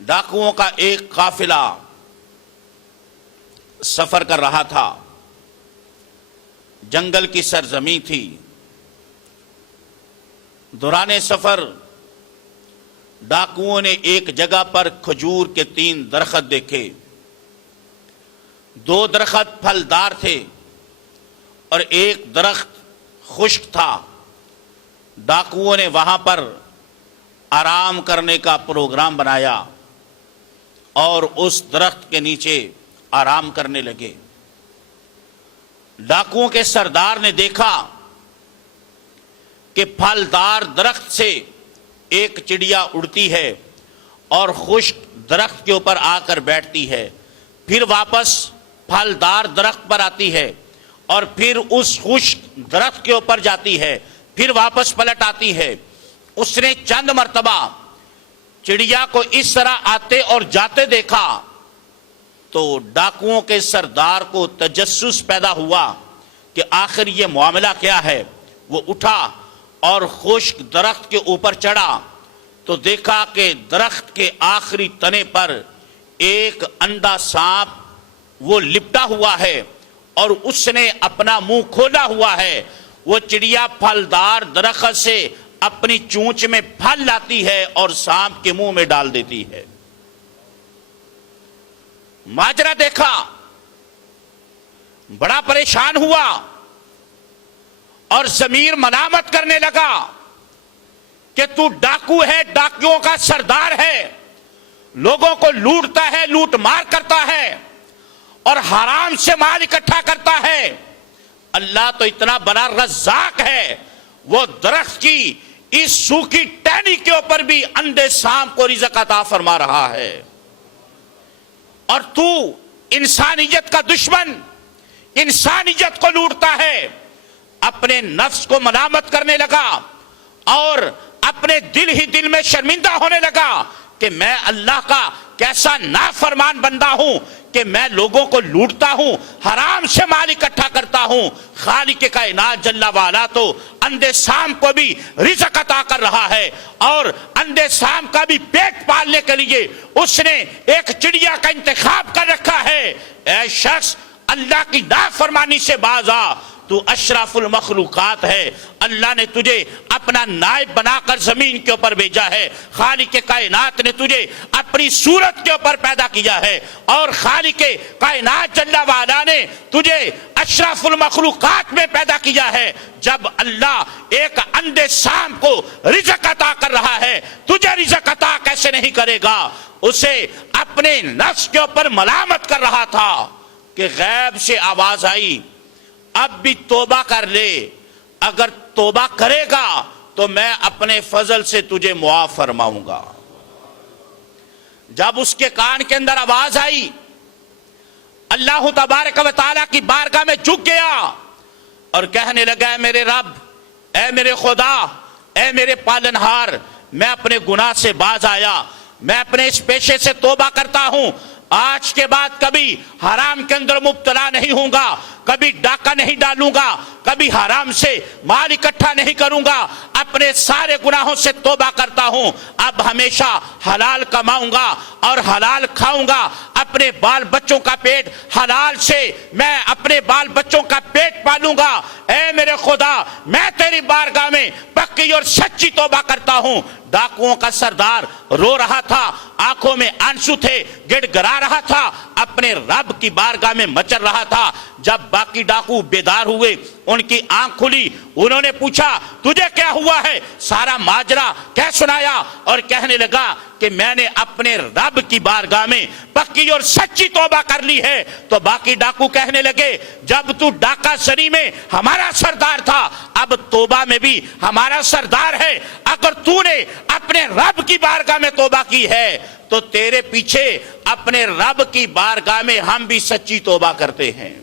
ڈاکوؤں کا ایک قافلہ سفر کر رہا تھا۔ جنگل کی سرزمین تھی۔ دوران سفر ڈاکوؤں نے ایک جگہ پر کھجور کے 3 درخت دیکھے۔ 2 درخت پھلدار تھے اور ایک درخت خشک تھا۔ ڈاکوؤں نے وہاں پر آرام کرنے کا پروگرام بنایا اور اس درخت کے نیچے آرام کرنے لگے۔ ڈاکوؤں کے سردار نے دیکھا کہ پھلدار درخت سے ایک چڑیا اڑتی ہے اور خشک درخت کے اوپر آ کر بیٹھتی ہے، پھر واپس پھلدار درخت پر آتی ہے اور پھر اس خشک درخت کے اوپر جاتی ہے، پھر واپس پلٹ آتی ہے۔ اس نے چند مرتبہ چڑیا کو اس طرح آتے اور جاتے دیکھا تو ڈاکوؤں کے سردار کو تجسس پیدا ہوا کہ آخر یہ معاملہ کیا ہے۔ وہ اٹھا اور خشک درخت کے اوپر چڑھا تو دیکھا کہ درخت کے آخری تنے پر ایک اندھا سانپ وہ لپٹا ہوا ہے اور اس نے اپنا منہ کھولا ہوا ہے۔ وہ چڑیا پھلدار درخت سے اپنی چونچ میں پھل لاتی ہے اور سانپ کے منہ میں ڈال دیتی ہے۔ ماجرا دیکھا، بڑا پریشان ہوا اور ضمیر ملامت کرنے لگا کہ تو ڈاکو ہے، ڈاکیوں کا سردار ہے، لوگوں کو لوٹتا ہے، لوٹ مار کرتا ہے اور حرام سے مال اکٹھا کرتا ہے۔ اللہ تو اتنا بڑا رزاق ہے، وہ درخت کی اس سوکھی ٹہنی کے اوپر بھی اندھے سانپ کو رزق عطا فرما رہا ہے، اور تو انسانیت کا دشمن انسانیت کو لوٹتا ہے۔ اپنے نفس کو ملامت کرنے لگا اور اپنے دل ہی دل میں شرمندہ ہونے لگا کہ میں اللہ کا کیسا نافرمان بندہ ہوں کہ میں لوگوں کو لوٹتا ہوں، حرام سے مال اکٹھا کرتا ہوں۔ خالق کائنات جل وعلا تو اندھے سانپ کو بھی رزق عطا کر رہا ہے، اور اندھے سانپ کا بھی پیٹ پالنے کے لیے اس نے ایک چڑیا کا انتخاب کر رکھا ہے۔ اے شخص، اللہ کی نافرمانی سے باز آ، تو اشرف المخلوقات ہے۔ اللہ نے تجھے اپنا نائب بنا کر زمین کے اوپر بھیجا ہے۔ خالق کائنات نے تجھے اپنی صورت کے اوپر پیدا کیا ہے، اور خالق کائنات جل وعلا نے تجھے اشرف المخلوقات میں پیدا کیا ہے۔ جب اللہ ایک اندھے سانپ کو رزق عطا کر رہا ہے، تجھے رزق عطا کیسے نہیں کرے گا؟ اسے اپنے نفس کے اوپر ملامت کر رہا تھا کہ غیب سے آواز آئی، اب بھی توبہ کر لے، اگر توبہ کرے گا تو میں اپنے فضل سے تجھے معاف فرماؤں گا۔ جب اس کے کان کے اندر آواز آئی، اللہ تبارک و تعالیٰ کی بارگاہ میں جھک گیا اور کہنے لگا، اے میرے رب، اے میرے خدا، اے میرے پالنہار، میں اپنے گناہ سے باز آیا، میں اپنے اس پیشے سے توبہ کرتا ہوں، آج کے بعد کبھی حرام کے اندر مبتلا نہیں ہوں گا، کبھی ڈاکہ نہیں ڈالوں گا، کبھی حرام سے مال اکٹھا نہیں کروں گا، اپنے سارے گناہوں سے توبہ کرتا ہوں، اب ہمیشہ حلال کماؤں گا اور حلال کھاؤں گا، اپنے بال بچوں کا پیٹ حلال سے میں اپنے بال بچوں کا پیٹ پالوں گا۔ اے میرے خدا، میں تیری بارگاہ میں پکی اور سچی توبہ کرتا ہوں۔ ڈاکوؤں کا سردار رو رہا تھا، آنکھوں میں آنسو تھے، گڑ گڑا رہا تھا، اپنے رب کی بارگاہ میں مچل رہا تھا۔ جب باقی ڈاکو بیدار ہوئے، ان کی آنکھ کھلی، انہوں نے پوچھا، تجھے کیا ہوا ہے؟ سارا ماجرا کہہ سنایا اور کہنے لگا کہ میں نے اپنے رب کی بارگاہ میں پکی اور سچی توبہ کر لی ہے۔ تو باقی ڈاکو کہنے لگے، جب تو ڈاکہ زنی میں ہمارا سردار تھا، اب توبہ میں بھی ہمارا سردار ہے، اگر تو نے اپنے رب کی بارگاہ میں توبہ کی ہے تو تیرے پیچھے اپنے رب کی بارگاہ میں ہم بھی سچی توبہ کرتے ہیں۔